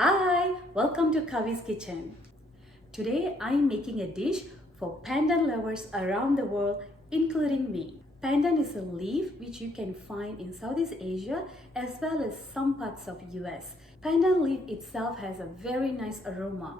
Hi, welcome to KAVI'S kitchen. Today I'm making a dish for pandan lovers around the world, including me. Pandan is a leaf which you can find in Southeast Asia as well as some parts of US. Pandan leaf itself has a very nice aroma.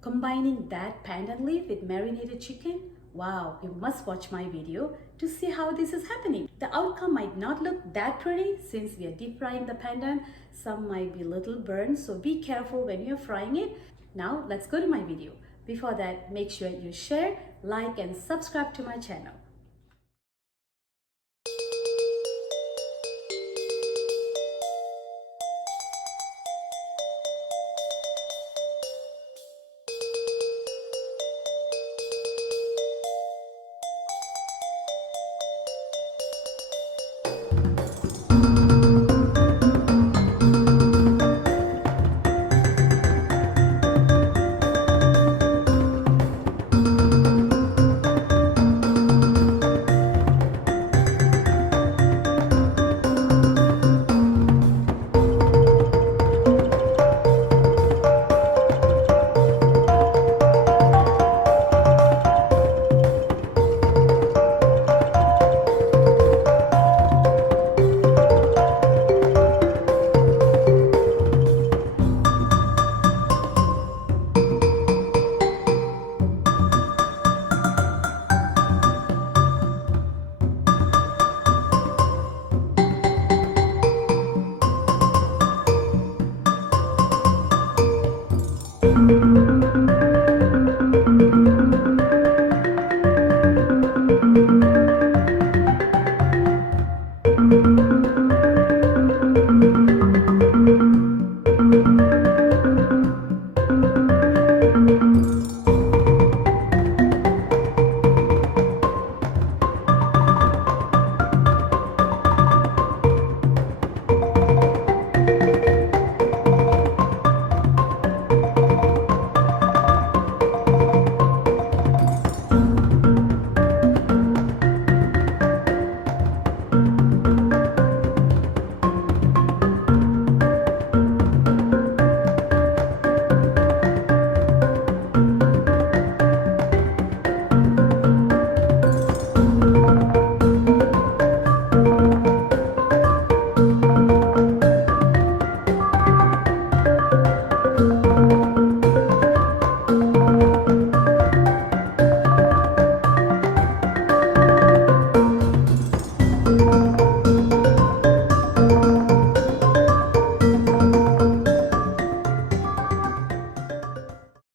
Combining that pandan leaf with marinated chicken, wow, you must watch my video to see how this is happening. The outcome might not look that pretty since we are deep frying the pandan. Some might be a little burned, so be careful when you're frying it. Now let's go to my video. Before that, make sure you share, like and subscribe to my channel.